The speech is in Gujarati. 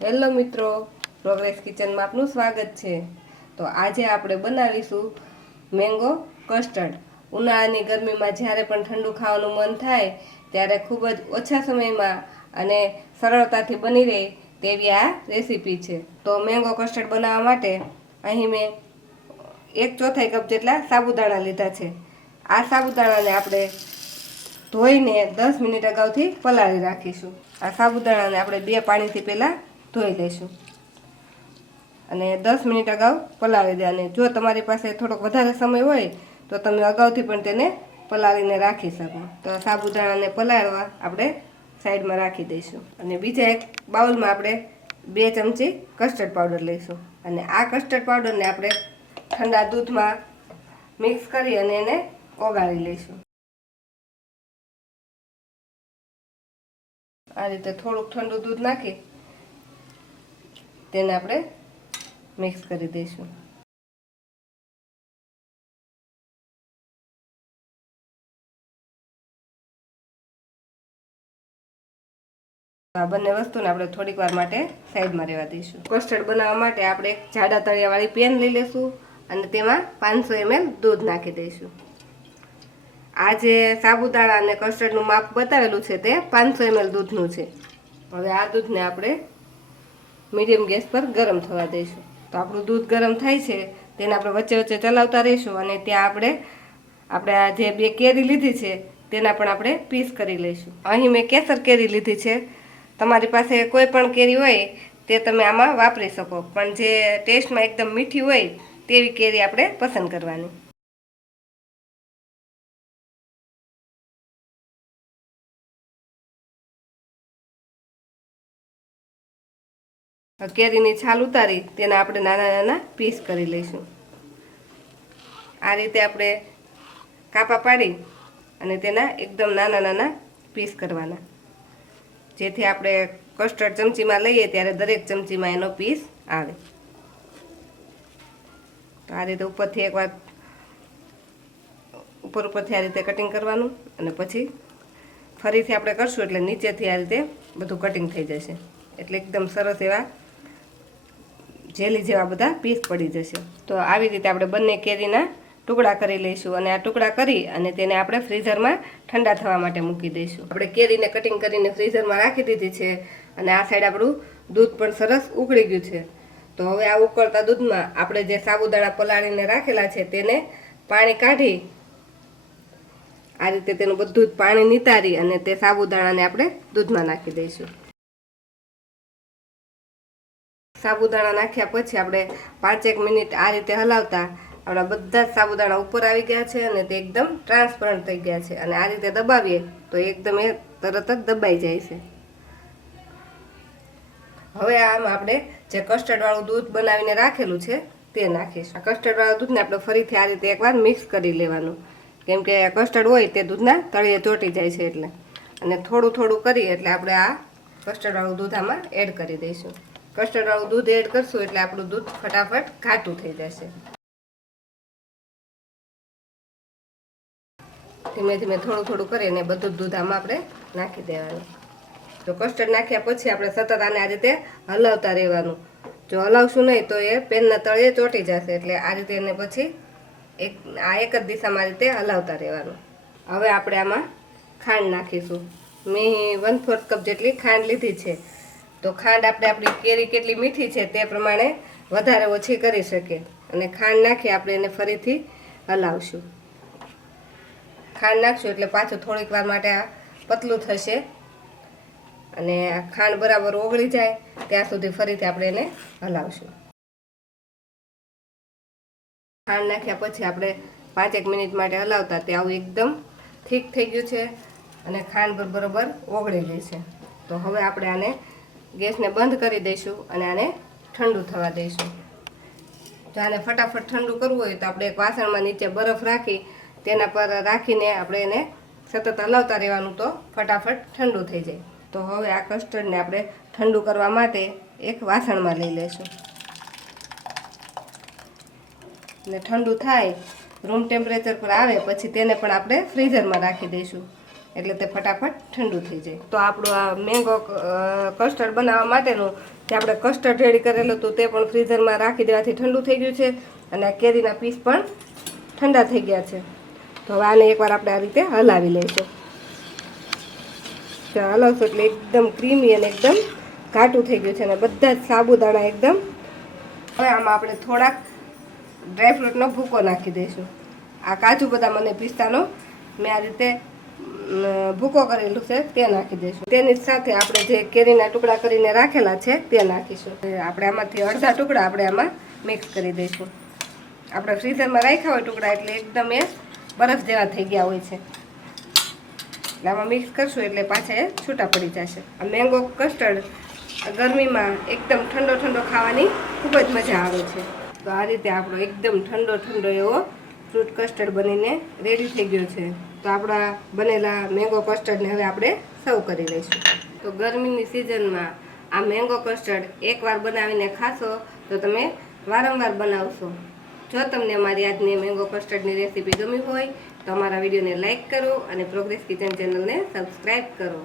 હેલો મિત્રો, પ્રોગ્રેસ કિચનમાં આપનું સ્વાગત છે। તો આજે આપણે બનાવીશું મેંગો કસ્ટર્ડ। ઉનાળાની ગરમીમાં જ્યારે પણ ઠંડુ ખાવાનું મન થાય ત્યારે ખૂબ જ ઓછા સમયમાં અને સરળતાથી બની રહે તેવી આ રેસીપી છે। તો મેંગો કસ્ટર્ડ બનાવવા માટે અહીં મેં 1/4 કપ જેટલા સાબુદાણા લીધા છે। આ સાબુદાણાને આપણે ધોઈને 10 મિનિટ અગાઉથી પલાળી રાખીશું। આ સાબુદાણાને આપણે 2 પાણીથી પહેલાં ધોઈ લઈશું અને 10 મિનિટ અગાઉ પલાળી દેવાની। જો તમારી પાસે થોડોક વધારે સમય હોય તો તમે અગાઉથી પણ તેને પલાળીને રાખી શકો। તો સાબુદાણાને પલાળવા આપણે સાઈડમાં રાખી દઈશું અને બીજા એક બાઉલમાં આપણે 2 ચમચી કસ્ટર્ડ પાવડર લઈશું અને આ કસ્ટર્ડ પાવડરને આપણે ઠંડા દૂધમાં મિક્સ કરી અને એને ઓગાળી લઈશું। આ રીતે થોડુંક ઠંડુ દૂધ નાખી તેને આપણે મિક્સ કરી દઈશું। આ બંને વસ્તુને આપણે થોડીક વાર માટે સાઈડમાં રહેવા દઈશું। કસ્ટર્ડ બનાવવા માટે આપણે એક જાડા તળિયાવાળી પેન લઈ લઈશું અને તેમાં 500 ml દૂધ નાખી દઈશું। આ જે સાબુદાણા અને કસ્ટર્ડનું માપ બતાવેલું છે તે 500 ml દૂધનું છે। હવે આ દૂધને આપણે મીડિયમ ગેસ પર ગરમ થવા દઈશું। તો આપણું દૂધ ગરમ થાય છે તેને આપણે વચ્ચે વચ્ચે ચલાવતા રહીશું અને ત્યાં આપણે આ જે 2 કેરી લીધી છે તેના પણ આપણે પીસ કરી લઈશું। અહીં મેં કેસર કેરી લીધી છે। તમારી પાસે કોઈ પણ કેરી હોય તે તમે આમાં વાપરી શકો, પણ જે ટેસ્ટમાં એકદમ મીઠી હોય તેવી કેરી આપણે પસંદ કરવાની। કેરીની છાલ ઉતારી તેના આપણે નાના નાના પીસ કરી લઈશું। આ રીતે આપણે કાપા પાડી અને તેના એકદમ નાના નાના પીસ કરવાના, જેથી આપણે કસ્ટર્ડ ચમચીમાં લઈએ ત્યારે દરેક ચમચીમાં એનો પીસ આવે। તો આ રીતે ઉપરથી એકવાર ઉપરથી આ રીતે કટિંગ કરવાનું અને પછી ફરીથી આપણે કરશું એટલે નીચેથી આ રીતે બધું કટિંગ થઈ જશે, એટલે એકદમ સરસ એવા જેલી જેવા બધા પીસ પડી જશે। તો આવી રીતે આપણે બંને કેરીના ટુકડા કરી લઈશું અને આ ટુકડા કરી અને તેને આપણે ફ્રીઝરમાં ઠંડા થવા માટે મૂકી દઈશું। આપણે કેરીને કટિંગ કરીને ફ્રીઝરમાં રાખી દીધી છે અને આ સાઈડ આપણું દૂધ પણ સરસ ઉકળી ગયું છે। તો હવે આ ઉકળતા દૂધમાં આપણે જે સાબુદાણા પલાળીને રાખેલા છે તેને પાણી કાઢી આ રીતે તેનું બધું જ પાણી નિતારી અને તે સાબુદાણાને આપણે દૂધમાં નાખી દઈશું। સાબુદાણા નાખ્યા પછી આપણે 5 મિનિટ આ રીતે હલાવતા આપણા બધા જ સાબુદાણા ઉપર આવી ગયા છે અને તે એકદમ ટ્રાન્સપરન્ટ થઈ ગયા છે અને આ રીતે દબાવીએ તો એકદમ એ તરત જ દબાઈ જાય છે। હવે આમ આપણે જે કસ્ટર્ડવાળું દૂધ બનાવીને રાખેલું છે તે નાખીશું। કસ્ટર્ડવાળું દૂધને આપણે ફરીથી આ રીતે એકવાર મિક્સ કરી લેવાનું, કેમ કે કસ્ટર્ડ હોય તે દૂધના તળિયે ચોંટી જાય છે એટલે, અને થોડું થોડું કરી એટલે આપણે આ કસ્ટર્ડવાળું દૂધ આમાં એડ કરી દઈશું। કસ્ટર્ડવાળું દૂધ એડ કરશું એટલે આપણું દૂધ ફટાફટ ઘાટું થઈ જશે। ધીમે ધીમે થોડું થોડું કરીને બધું જ દૂધ આમાં આપણે નાખી દેવાનું। તો કસ્ટર્ડ નાખ્યા પછી આપણે સતત આને આ રીતે હલાવતા રહેવાનું। જો હલાવશું નહીં તો એ પેનના તળિયે ચોંટી જશે, એટલે આ રીતે એને પછી એક જ દિશામાં આ રીતે હલાવતા રહેવાનું। હવે આપણે આમાં ખાંડ નાખીશું। મેં 1/4 કપ જેટલી ખાંડ લીધી છે। તો ખાંડ આપણે આપણી કેરી કેટલી મીઠી છે તે પ્રમાણે વધારે ઓછી કરી શકીએ અને ખાંડ નાખી આપણે એને ફરીથી હલાવશું। ખાંડ નાખશું એટલે પાછું થોડીક વાર માટે આ પતલું થશે અને ખાંડ બરાબર ઓગળી જાય ત્યાં સુધી ફરીથી આપણે એને હલાવશું। ખાંડ નાખ્યા પછી આપણે 5 મિનિટ માટે હલાવતા તે આવું એકદમ ઠીક થઈ ગયું છે અને ખાંડ બરાબર ઓગળી ગઈ છે। તો હવે આપણે આને ગેસને બંધ કરી દઈશું અને આને ઠંડુ થવા દઈશું। જો આને ફટાફટ ઠંડુ કરવું હોય તો આપણે એક વાસણમાં નીચે બરફ રાખી તેના પર રાખીને આપણે એને સતત હલાવતા રહેવાનું, તો ફટાફટ ઠંડુ થઈ જાય। તો હવે આ કસ્ટર્ડને આપણે ઠંડુ કરવા માટે એક વાસણમાં લઈ લઈશું અને ઠંડુ થાય રૂમ ટેમ્પરેચર પર આવે પછી તેને પણ આપણે ફ્રીઝરમાં રાખી દઈશું। એટલે તે ફટાફટ ઠંડુ થઈ જાય. તો આપણું આ મેંગો કસ્ટર્ડ બનાવવા માટેનું જે આપણે કસ્ટર્ડ રેડી કરેલું હતું તે પણ ફ્રીઝરમાં રાખી દેવાથી ઠંડુ થઈ ગયું છે અને આ કેરીના પીસ પણ ઠંડા થઈ ગયા છે. તો હવે આને એકવાર આપણે આ રીતે હલાવી લઈશું. તો હલાવશું એટલે એકદમ ક્રીમી અને એકદમ ઘાટું થઈ ગયું છે અને બધા જ સાબુદાણા એકદમ. હવે આમાં આપણે થોડાક ડ્રાયફ્રૂટનો ભૂકો નાખી દઈશું. આ કાજુ બદામ અને પિસ્તાનો મેં આ રીતે ભૂકો કરેલું છે તે નાખી દઈશું. તેની સાથે આપણે જે કેરીના ટુકડા કરીને રાખેલા છે તે નાખીશું. આપણે આમાંથી અડધા ટુકડા આપણે આમાં મિક્સ કરી દઈશું. આપણે ફ્રીઝરમાં રાખ્યા હોય ટુકડા એટલે એકદમ એ બરફ જેવા થઈ ગયા હોય છે. એટલે આમાં મિક્સ કરશું એટલે પાછા એ છૂટા પડી જશે. આ મેંગો કસ્ટર્ડ ગરમીમાં એકદમ ઠંડો ઠંડો ખાવાની ખૂબ જ મજા આવે છે. તો આ રીતે આપણો એકદમ ઠંડો ઠંડો એવો ફ્રૂટ કસ્ટર્ડ બનીને રેડી થઈ ગયો છે. તો આપણા બનેલા મેંગો કસ્ટર્ડને હવે આપણે સર્વ કરી લઈશું. તો ગરમીની સિઝનમાં આ મેંગો કસ્ટર્ડ એકવાર બનાવીને ખાશો તો તમે વારંવાર બનાવશો. જો તમને અમારી આજની મેંગો કસ્ટર્ડની રેસીપી ગમી હોય તો અમારા વિડીયોને લાઇક કરો અને પ્રોગ્રેસ કિચન ચેનલને સબસ્ક્રાઈબ કરો.